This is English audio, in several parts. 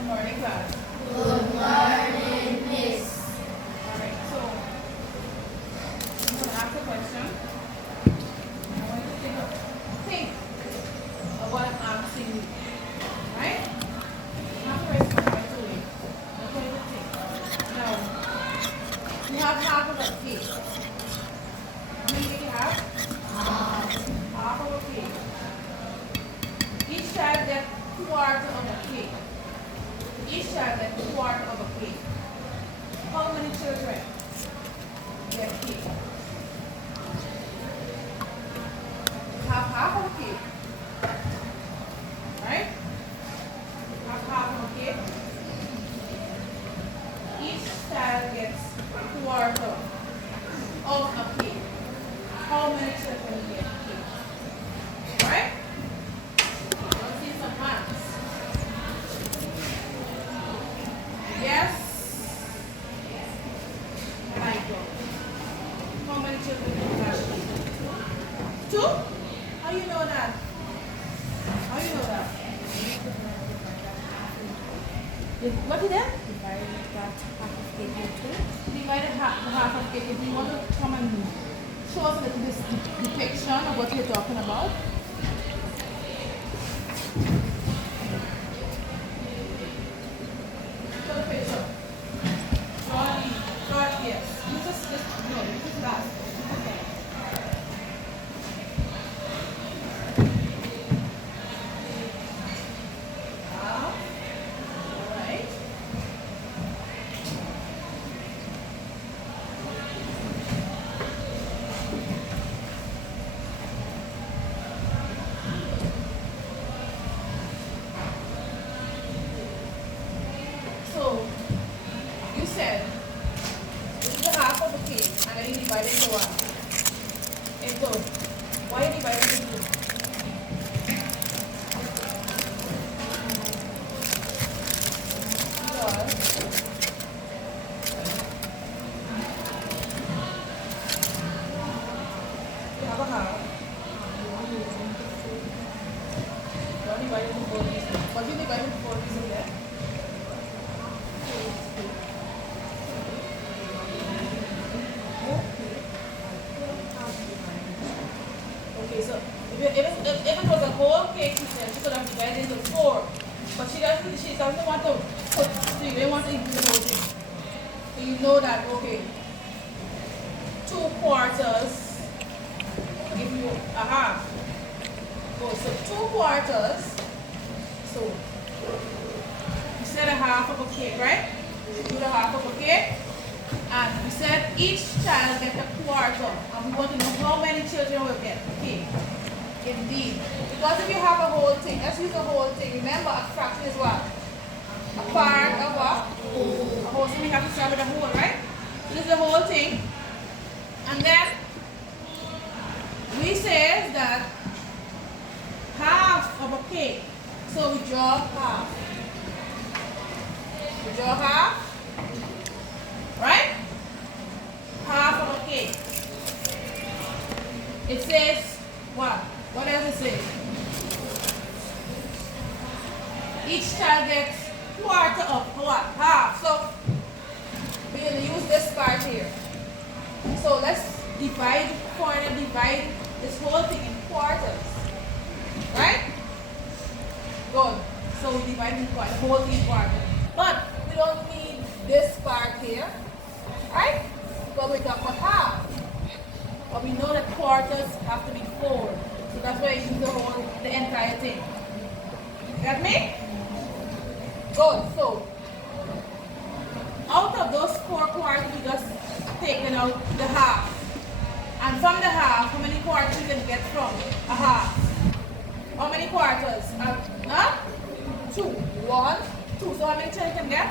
Good morning, class. Good morning, Miss. Alright, so I'm going to ask a question. I want you to think of what I'm asking you. Right? You have to respond right away. That's what you think. Now, you have half of a cake. How many do you have? Half of a cake. Each child gets quarter of a cake. Each child gets quarter of a cake. How many children get cake? You have half of a cake. Right? You have half of a cake. Each child gets quarter of a cake. How many children get cake? Right? Let's see some hands. Yes. I go. How many children do you have? Two? How you know that? How you know that? What is that? Divided half of cake. If you want to come and show us a little this depiction of what you're talking about. Show the picture. Draw, yes. You just, no, this is last. Okay. Alright. So, you said this is a half of the cake and then you divide it into one. Into. Why you divide it into two? Because you have a half. You don't divide it into four pieces. What do you divide into four pieces there? Okay, so if it was a whole cake, she could have divided into four. But she doesn't want to put three. They want to include the whole thing. So you know that, okay, 2/4 give you a half. Oh, so 2/4. So you said a half of a cake, right? You do the half of a cake. And we said each child gets a quarter. And we want to know how many children will get the cake. Indeed. Because if you have a whole thing, let's use a whole thing. Remember, a fraction is what? A part of what? A whole. So we have to start with a whole, right? So this is the whole thing. And then we say that half of a cake. So we draw half. We draw half. Right? Half of a cake. It says what? What does it say? Each child gets quarter of what? Half. So we'll use this part here. So let's divide this whole thing in quarters. Right? Good. So we divide in quarters, the whole thing in quarters. But we don't need this part here. Right? Because we talk about half. But we know that quarters have to be 4. So that's why I use the entire thing. Got me? Good. So out of those 4 quarters, we just taken out the half. And from the half, how many quarters you can get from a half? How many quarters? 2. 1, 2. So how many children can get?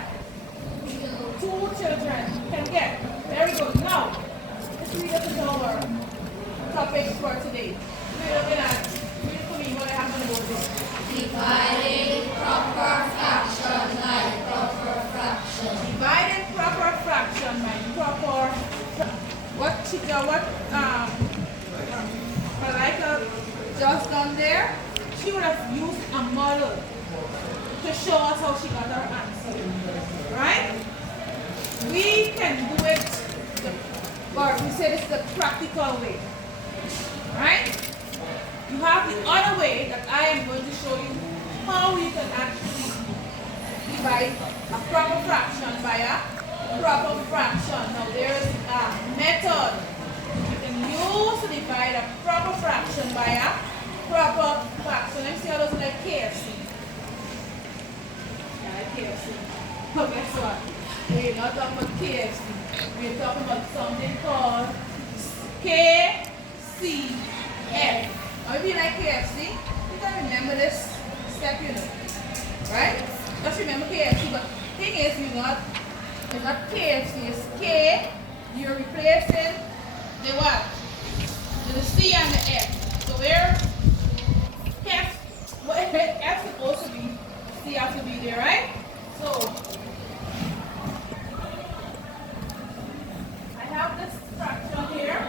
2 children can get. Very good. Now, let's read up our topic for today. Read for me what I have on the board here. Dividing proper fraction like proper fraction. Dividing proper fraction by proper. What Malika just done there? She would have used a model to show show us how she got her answer. Right? We can do it, or we say this is the practical way. Right? You have the other way that I am going to show you how you can actually divide a proper fraction by a proper fraction. Now there is a method you can use to divide a proper fraction by a proper fraction. Let me see how those like KFC. Yeah, like KFC. But guess what? We're not talking about KFC. We're talking about something called KCF. Now if you like KFC, you can remember this step, you know. Right? Just remember KFC, but the thing is, it's not KFC, it's K. You're replacing the what? The C and the F. So where F, what F supposed to be, C has to be there, right? So I have this fraction here.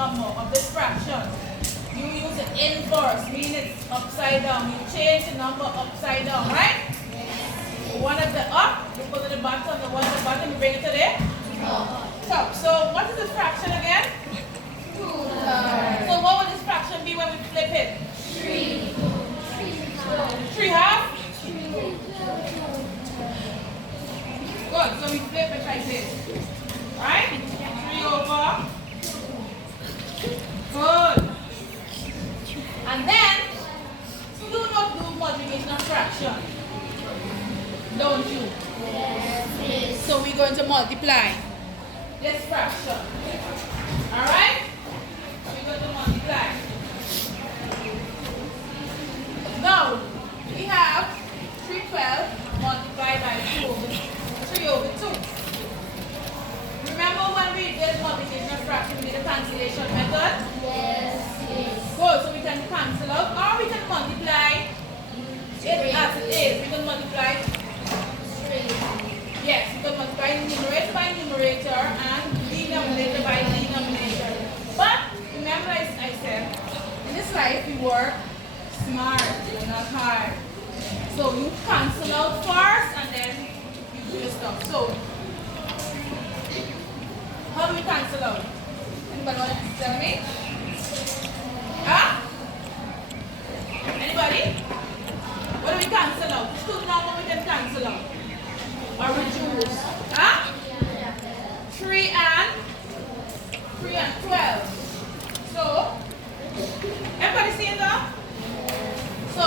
number of this fraction, you use the inverse, meaning it's upside down. You change the number upside down, right? One at the up, you put it at the bottom, the one at the bottom, you bring it to the top. So what is this fraction again? 2/3. So what would this fraction be when we flip it? 3. 3/2? Good, so we flip it like this. Right? 3 over. Good. And then, you do not do multiplication of fraction. Don't you? Yes. So we're going to multiply this fraction. Alright? We're going to multiply. Now, we have 312 multiplied by 3 over 2. Remember when we did multiplication of fraction, we did the cancellation method? Yes. Good, so we can cancel out or we can multiply it as it is. We can multiply, 3. yes, we can multiply numerator by numerator and denominator by denominator. But remember I said, in this life we work smart and not hard. So you cancel out first and then you do your stuff. So, how do we cancel out? Anybody want to tell me? Huh? Anybody? What do we cancel out? Which two numbers we can cancel out? Or reduce? Huh? 3 and 12. So, everybody seeing that? So,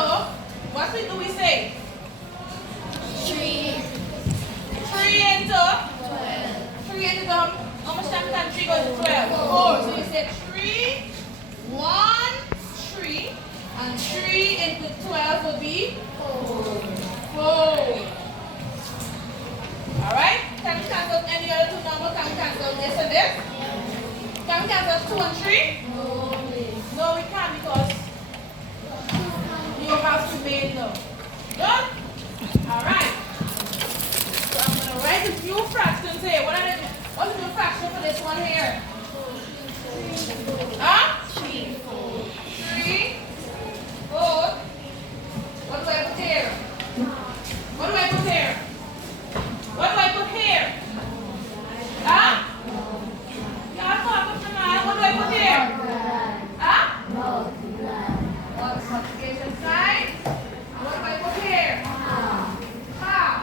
what do we say? 3. 3 into 12. 3 into how much time can 3 go to 12? 4. So you said 3, 1, 3, and 3 into 12 will be 4. Alright? Can we cancel any other two numbers? Can we cancel this and this? Can we cancel 2 and 3? No, we can't because you have to make them. Good? Alright. So I'm going to write a few fractions here. What's the new fraction for this one here? Huh? 3, 4. What do I put here? What do I put here? What do I put here? Huh? Yeah, what do I put here? Huh? Multiplication sign. What do I put here? Half.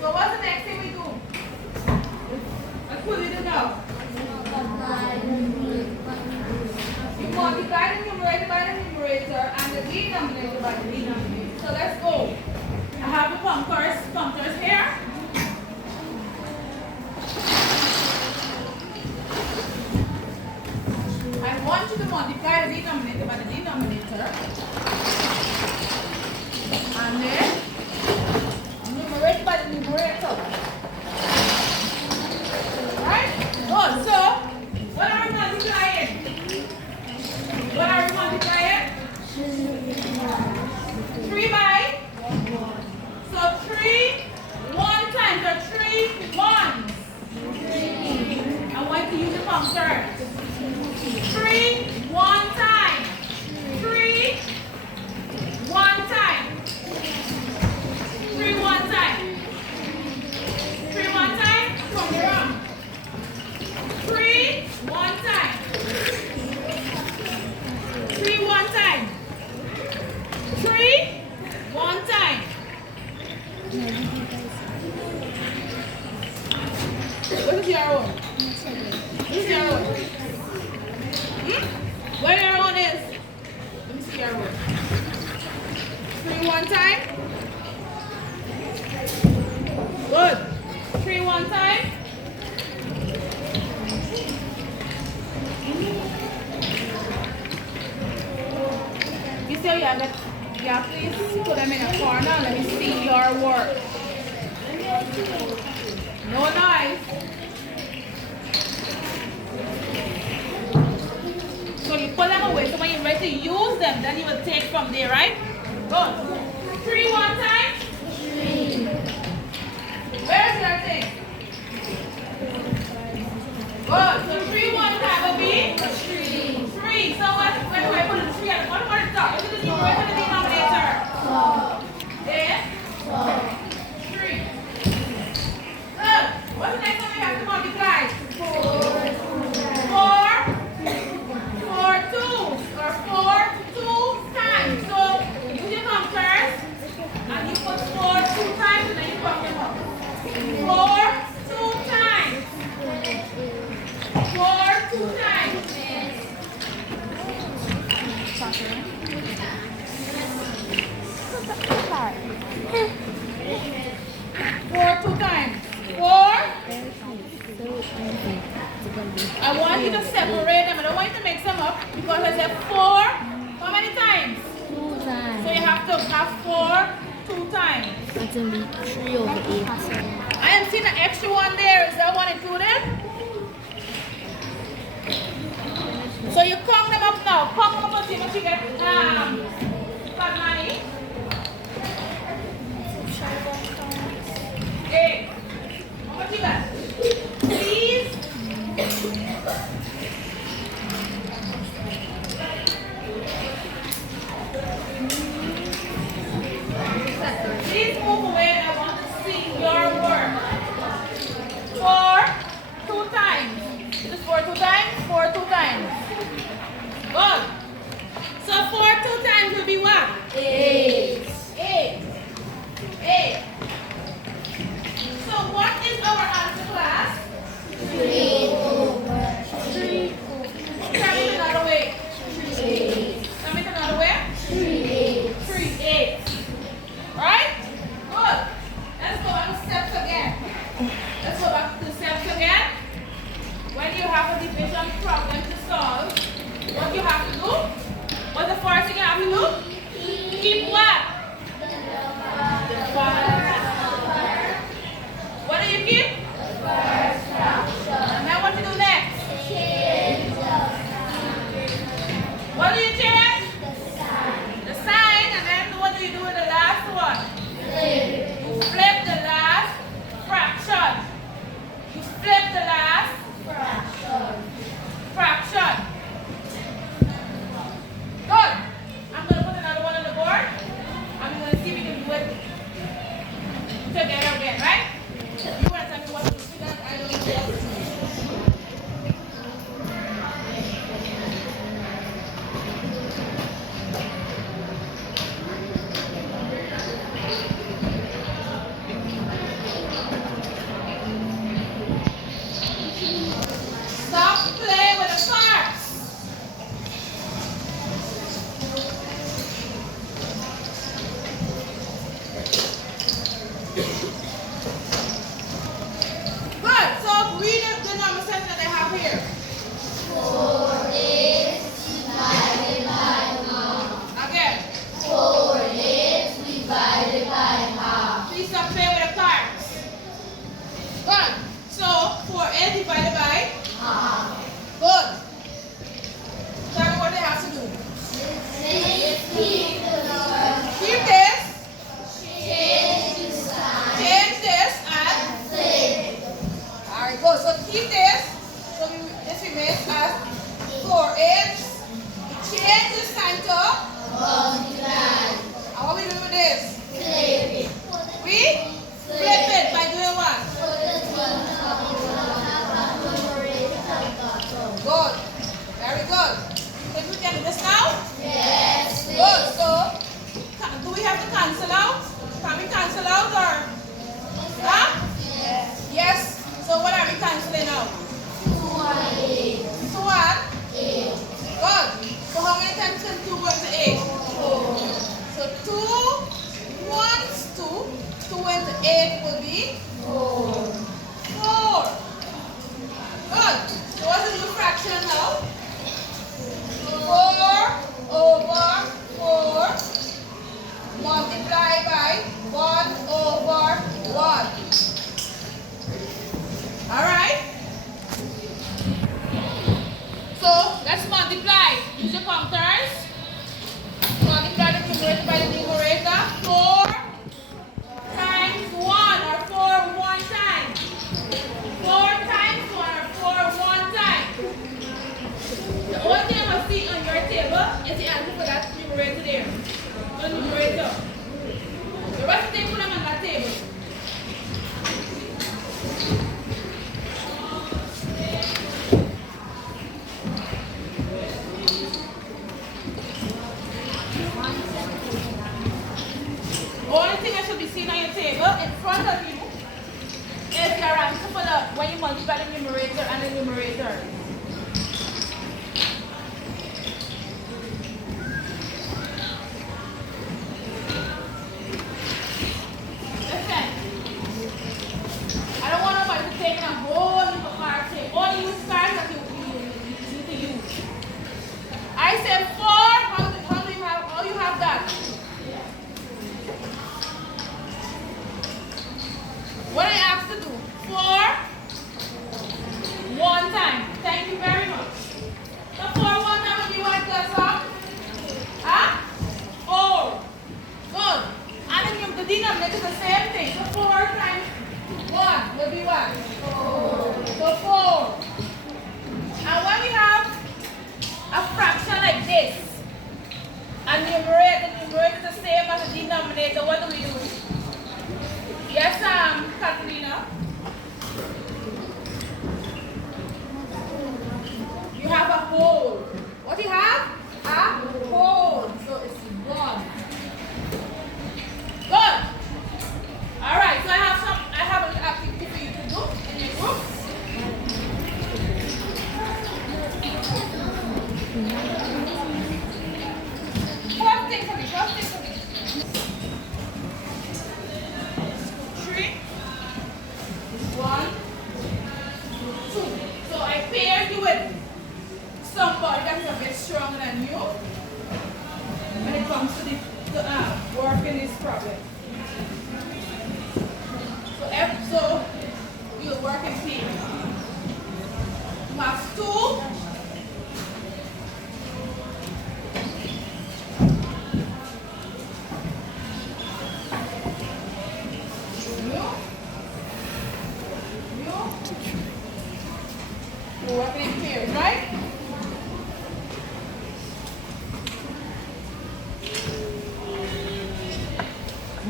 So what's the next thing we do? Let's put it in now. You multiply the numerator by the numerator and the denominator by the denominator. So let's go. I have the punctors here. I want you to multiply the denominator by the denominator. And then numerator by the numerator. Right? Good. So, what are we multiplying? What are we multiplying? 3 by? So 3, 1 times or 3 ones. I want to use the puncture. 3, 1 time. 3, 1 time. 3, 1 time. 3, 1 time. Come around. 3, 1 time. 3, 1 time. 3, 1 time. What is your own? What is your own? Where your own is? Let me see your own. 3, 1 time. Good. 3, 1 time. You see how you have it? Yeah, please put them in a corner. Let me see your work. No noise. So you put them away. So when you're ready to use them, then you will take from there, right? Good. 3, 1 time. 3. Where's your thing? Good. So 3. So what? Where do I put the 3 at? What about the top? Is it the numerator or the denominator? Then 3. Good. What's the next one we have to multiply? 4 twos or 4 2 times. So use your counters and you put 4 2 times and then you count them up. 4 2 times. 4 2 times. 4 2 times. 4. I want you to separate them. I don't want you to mix them up because I said 4. How many times? 2 times. So you have to have 4 2 times. That's going to be 3 over 8. I am seeing an extra one there. Is that one included? So you count them up now. Count them up and see what you get. Got money. 8. How much you got? Please. Please move away. I want to see your work. 4 2 times. This is 4 2 times. 4 2 times. Good. So 4 2 times will be what? 8. 8. 8. So what is our answer, class? 3 over 3. Tell me another way. 3. Tell me another way. 3. 3 8. Right? Good. Let's go back to steps again. Let's go back to steps again. When you have a division problem to solve, what you have to do? What's the first thing you have to do? Keep what? The first. What do you keep? And then what you do next? What do you change? The sign. And then what do you do with the last one? You flip the last fraction. You flip the last fraction. Good. I'm going to put another one on the board. I'm going to see if we can do it together again, right? You want to tell me what to do with that? I don't know what to do. Stop playing with the parts. Good. So read the number seven that I have here. 4 is divided by half. Again. 4 is divided by half. Please stop playing with the cards. Good. So 4 divided by Half. good. Tell me what they have to do. Keep the number. Keep this, Change the sign. change this, and Flip. alright, good. So keep this. So this remains as 4 change the sign to. Multiply. And what we do with this? Flip it. We flip it by doing what? Put the one top on the numerator. Good. Very good. Think we can do this now? Yes. Good. So, do we have to cancel out? Can we cancel out or? Huh? Yes. Yes. So what are we canceling out? 2 and 8. 2 and? 8. Good. So how many times can 2 go into 8? 4. So 2 once 2 into 8 will be 4. 4. Good. So what's the new fraction now? 4 over 4 multiplied by 1 over 1. Alright? So let's multiply. Use your counters. Multiply the numerator by the numerator. 4 times 1 or 4 one time. 4 times 1 or 4 one time. First thing, put them on that table. Only thing that should be seen on your table in front of you is your answer for the when you multiply the numerator and the numerator. Listen, I don't want nobody to take in a whole little card tape. Only use cards that you need to use. I said 4. How do you have? How you have that? What I asked to do? 4, 1 time. Thank you very much. The 4 1 time would be what does up? Huh? 4. Good. And then the denominator is the same thing. So 4 times 1 will be what? 4. So 4. And when we have a fraction like this, and the numerator is the same as the denominator, what do we do? Yes, Katrina. You have a whole. What do you have? A whole. So it's 1. Good. All right. So I have an activity for you to do in your group. First thing for me. 3, 1, 2. So I paired you with somebody that is a bit stronger than you when it comes to working this problem. So you work in pair. You have 2. You're working in pairs, right?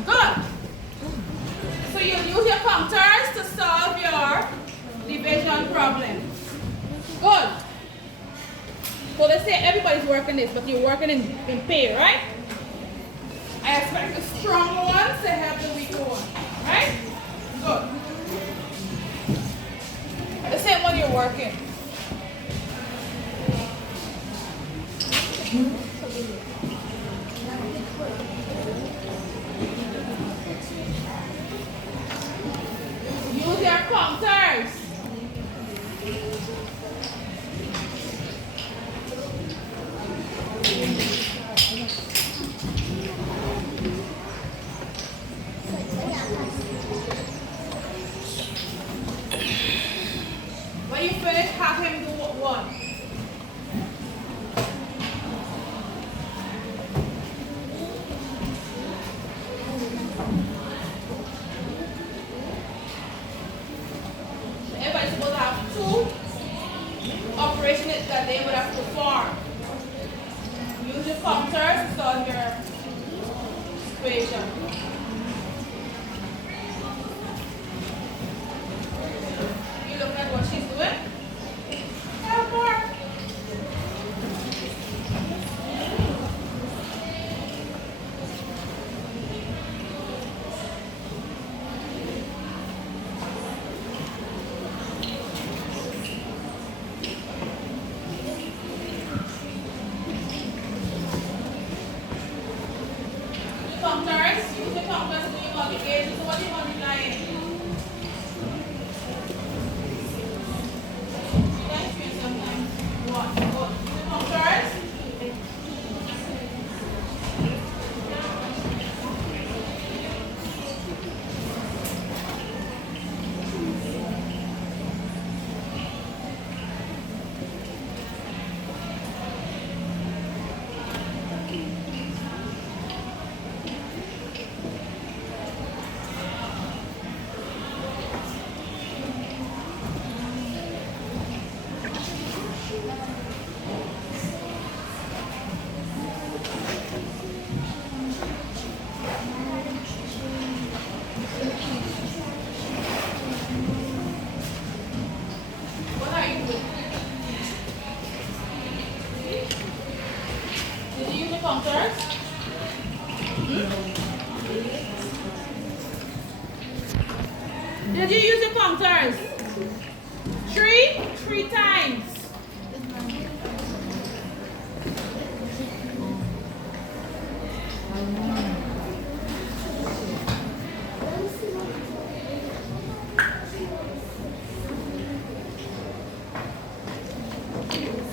Good. So you'll use your counters to solve your division problem. Good. So let's say everybody's working this, but you're working in pair, right? I expect the strong ones to help the weaker ones, right? Good. The same one you're working. Use your counters. When you finish, have him do one. Everybody's supposed to have 2 operations that they would have to perform. Use your counters to solve your equation. You look at what she's doing? Help her. Counters, use the counters to do your multiplication. So what do you multiply in? Times 3 sometimes 1. Good. Use the counters. counters? Did you use your counters? 3 times.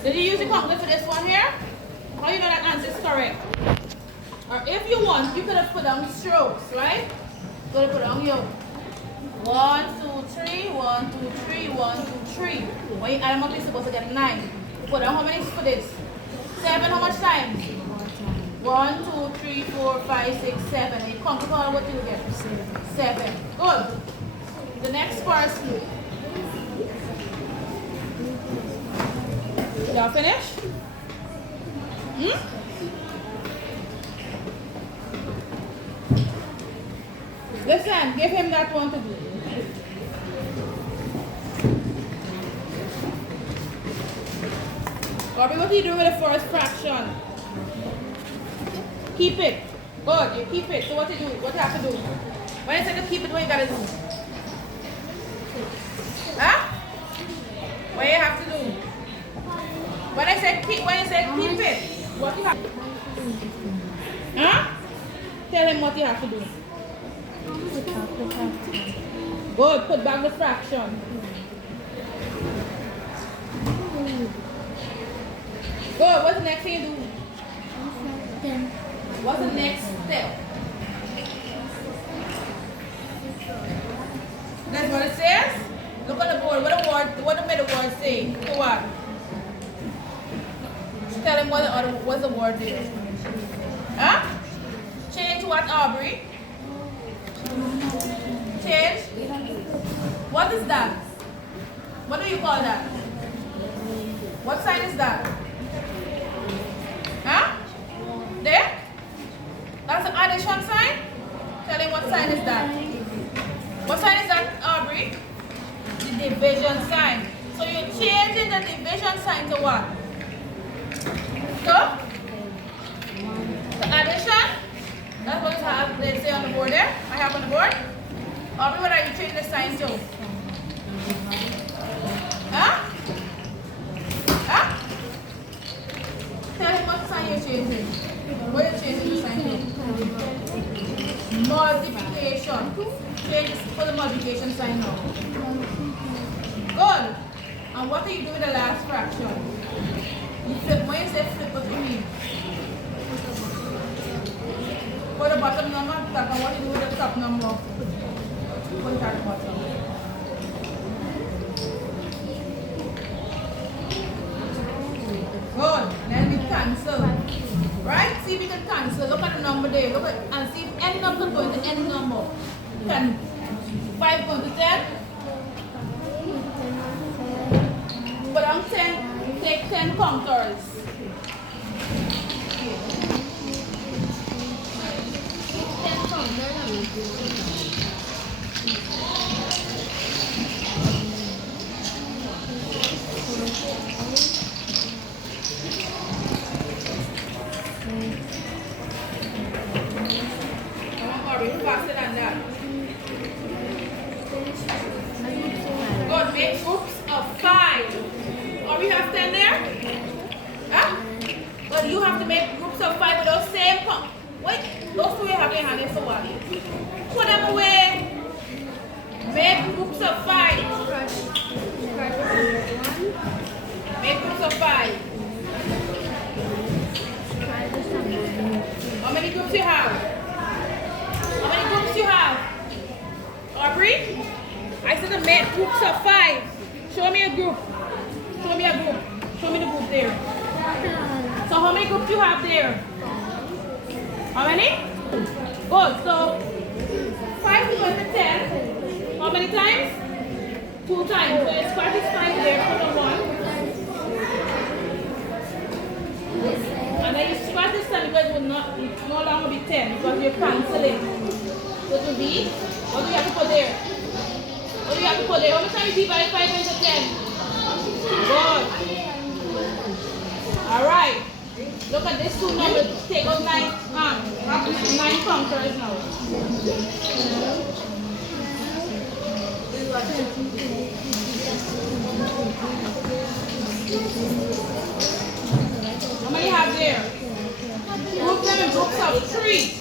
Did you use the counters for this one here? How you know that answer is correct? Or if you want, you could have put down strokes, right? You could have put down your 1, 2, 3, 1, 2, 3, 1, 2, 3. When you add them up, you're supposed to get 9. Put down how many for this? 7, how much times? 1, 2, 3, 4, 5, 6, 7. When you come to all, what do you get? 7. Good. The next person. Y'all finished? Listen, give him that one to do. Bobby, what do you do with the first fraction? Keep it. Good, you keep it. So what do you do? What do you have to do? When I say to keep it, what you gotta do? Huh? What you have to do? When I say keep it, what you have to do? Huh? Tell him what you have to do. Good, put back the fraction. Good, what's the next thing you do? What's the next step? That's what it says? Look at the board. What the middle word say? To what? Tell him what's the word there. Huh? Change what, Aubrey? Change? What is that? What do you call that? What sign is that? Huh? There? That's an addition sign? Tell him what sign is that. What sign is that, Aubrey? The division sign. So you're changing the division sign to what? So? The addition? That's what they say on the board there. I have on the board. Aubrey, what are you changing the sign to? Huh? Huh? Tell him what sign you're changing. What are you changing the sign to? Multiplication. Change for the multiplication sign now. Good. And what do you do with the last fraction? You flip. When you say flip, what do you mean? For the bottom number, top, and what do you do with the top number? Put it at the bottom. Good. Then we cancel. Right? See if we can cancel. Look at the number there. Look at and see if any number is going to any number. 10. 5 going to 10. But on 10, take 10 counters. Faster than that. Good. Make groups of 5. Or we have 10 there? Huh? But you have to make groups of 5 with those same. Wait, those two you have in hand. So what? Put them away. Make groups of 5. Make groups of 5. How many groups you have? How many groups you have? Aubrey? I said to make groups of 5. Show me a group. Show me a group. Show me the group there. So how many groups you have there? How many? Good. So 5 is going to 10. How many times? 2 times. So it's 5 there. Put on 1. And then you scratch this time because it will not, it's no longer be 10 because you're cancelling. So it will be, what do you have to put there? What do you have to put there? How many times you divide 5 into 10? Good. Alright. Look at this 2 numbers. Take out Trees.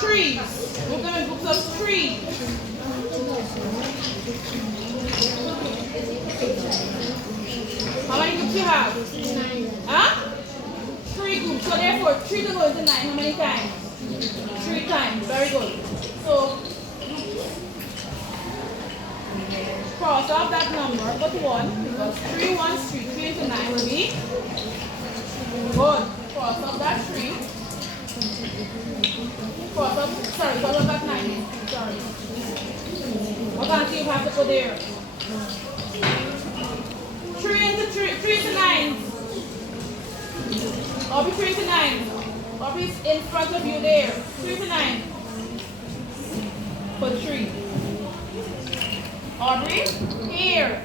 Trees. We're going to groups of trees. How many groups you have? 9. Huh? 3 groups. So therefore, 3 to go into 9. How many times? 3 times. Very good. So cross off that number, but 1, because 3 1 3, 3 into 9 will be good. Cross off that 3. Cross off, sorry, cross off that 9. Sorry. What can't you have to put there? 3 into 3 into 9. Or be 3 to 9. Or be in front of you there. 3 to 9. Put 3. Aubrey, here.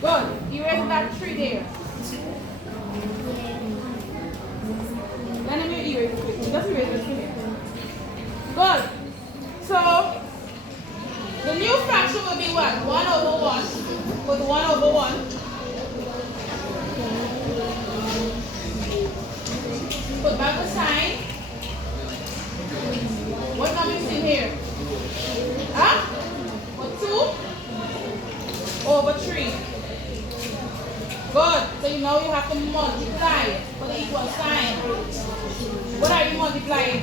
Good. Erase that 3 there. Let me erase it quickly. Just erase it here. Good. So, the new fraction will be what? 1 over 1. Put 1 over 1. Put back the sign. What number is in here? Huh? Put 2 over 3. Good. So you know you have to multiply for the equal sign. What are you multiplying?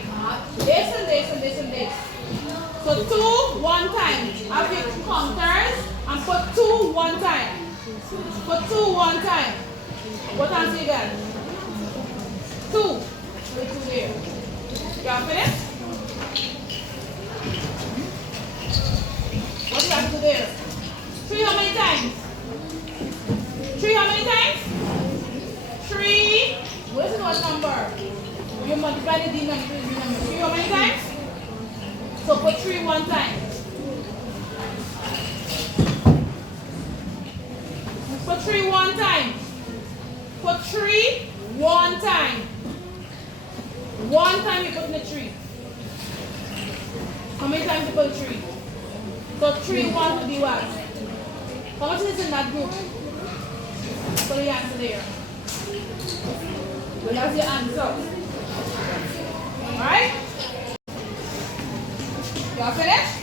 This and this and this and this. So 2 1 time. Have your counters and put 2 1 time. Put 2 1 time. What answer you got? 2. Put 2 there. You are finished? What do you have to do there? 3 how many times? 3 how many times? 3. What is what number? You multiply the D number to the D number. 3 how many times? So put 3 1 time. Put 3 1 time. Put 3 1 time. 1 time you put in the 3. How many times you put 3? So 3 1 would be what? How much is in that group? Put the answer there. Well, that's your answer. Alright? You all finished?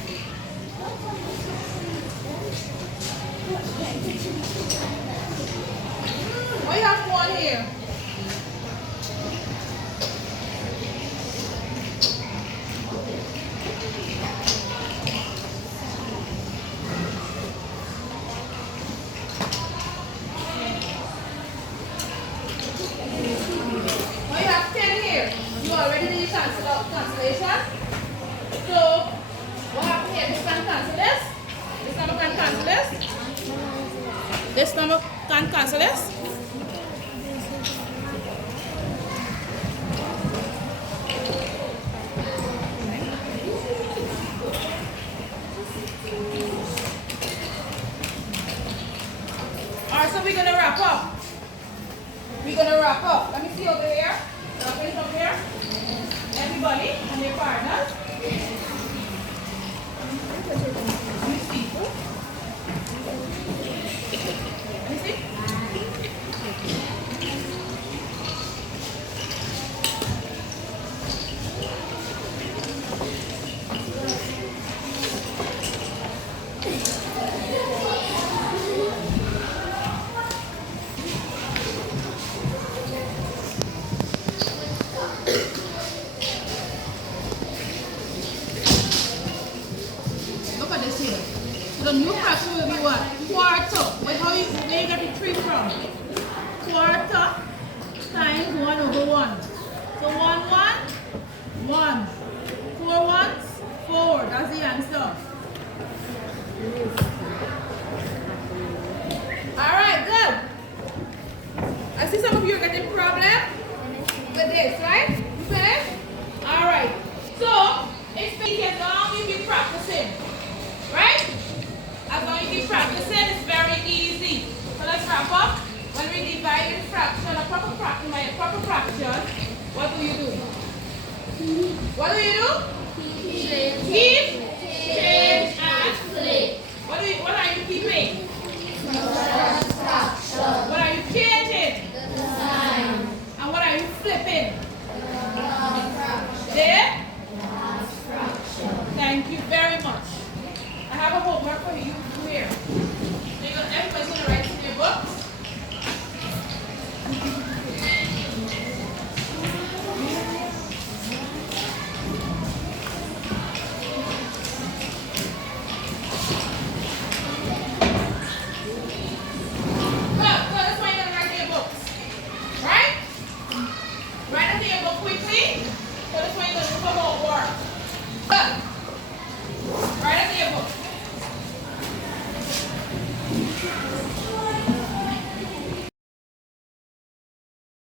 Why you have 1 here? Why you have 10 here? You already did your cancellation. So, what happened here? This can cancel this. This number can cancel this. This number can cancel this. Alright, so we're going to wrap up. We're going to wrap up. Let me see over here. Finish over here. Everybody and their partners. Let me see. Let me see. Look at this here. So the new fraction will be what? Quarter. Wait, where you get the 3 from? Quarter times 1 over 1. So 1 1 1. 4 ones 4. That's the answer. Alright, good. I see some of you are getting problem with this, right? You finished? Alright. So, it's as long as you be practicing. Right? As long as you keep practicing, it's very easy. So let's wrap up. When we divide in fraction, a proper fraction, what do you do? What do you do? Keep, change, and flip. What are you keeping? What are you changing? And what are you flipping? See? So this one you're going to do some more work.